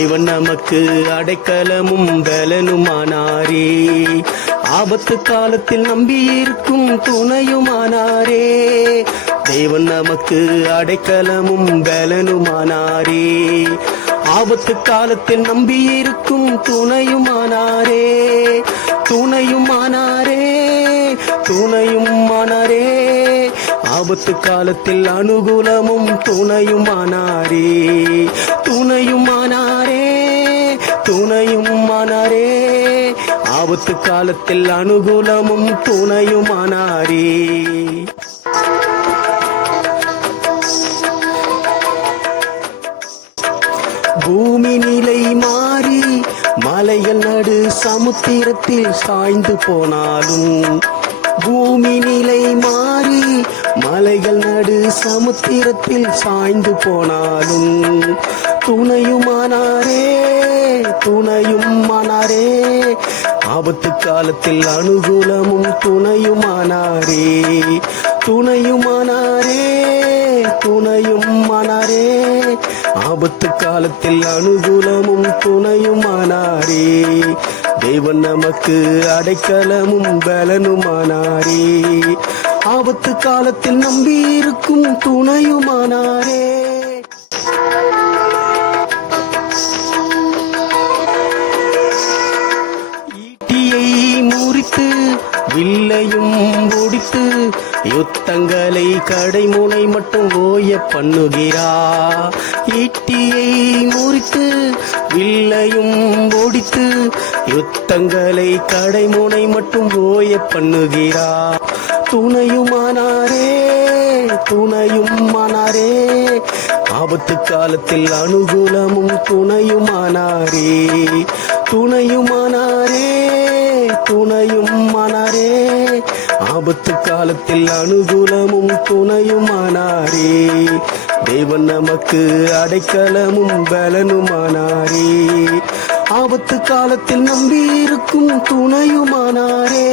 தேவன் நமக்கு அடைக்கலமும் பலனுமானாரே. ஆபத்து காலத்தில் நம்பியிருக்கும் துணையுமானாரே. தேவன் நமக்கு அடைக்கலமும் பலனுமானாரே. ஆபத்து காலத்தில் நம்பியிருக்கும் துணையுமானாரே. துணையுமானாரே துணையுமானாரே. ஆபத்து காலத்தில் அனுகூலமும் துணையுமானாரே. துணையுமானார். துணையுமானாரே ஆபத்து காலத்தில் அனுகூலமும் துணையுமானாரே பூமி நிலை மாறி மலைகள் நடு சமுத்திரத்தில் சாய்ந்து போனாலும் பூமி நிலை மாறி மலைகள் நடு சமுத்திரத்தில் சாய்ந்து போனாலும் துணையுமானாரே துணையும் துணையுமானாரே ஆபத்து காலத்தில் அனுகூலமும் துணையுமானாரே துணையுமானாரே துணையும் துணையுமானாரே ஆபத்து காலத்தில் அனுகூலமும் துணையுமானாரே தேவன் நமக்கு அடைக்கலமும் பலனுமானாரே ஆபத்து காலத்தில் நம்பி இருக்கும் துணையுமானாரே. ஈட்டியை முறித்து வில்லையும் ஒடித்து யுத்தங்களை கடைமுனை மட்டும் ஓய பண்ணுகிறா. ஈட்டியை முறித்து வில்லையும் ஒடித்து யுத்தங்களை கடைமுனை மட்டும் ஓய பண்ணுகிறா. துணையுமானாரே துணையுமானாரே ஆபத்து காலத்தில் அனுகூலமும் துணையுமானாரே துணையுமானாரே துணையுமானாரே ஆபத்து காலத்தில் அனுகூலமும் துணையுமானாரே தேவன் நமக்கு அடைக்கலமும் பலனுமானாரே ஆபத்து காலத்தில் நம்பியிருக்கும் துணையுமானாரே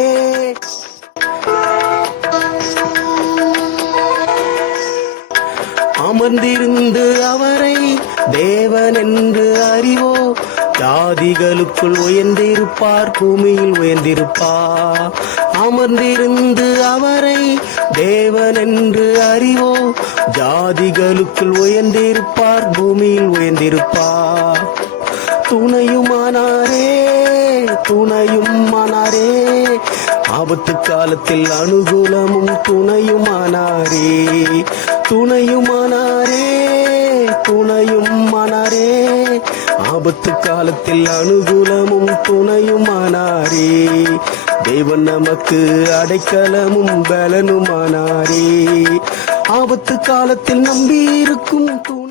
அமர்ந்திருந்து அவரை தேவன் என்று அறிவோ? ஜாதிகளுக்குள் உயர்ந்திருப்பார் பூமியில் உயர்ந்திருப்பார். அமர்ந்திருந்து அவரை தேவன் என்று அறிவோ? ஜாதிகளுக்குள் உயர்ந்திருப்பார் பூமியில் உயர்ந்திருப்பார். துணையுமானாரே துணையுமானாரே ஆபத்து காலத்தில் அனுகூலமும் துணையுமானாரே. துணையுமானார் ஆபத்து காலத்தில் அனுகூலமும் துணையுமானாரே. தேவன் நமக்கு அடைக்கலமும் பலனுமானாரே. ஆபத்து காலத்தில் நம்பியிருக்கும் துணை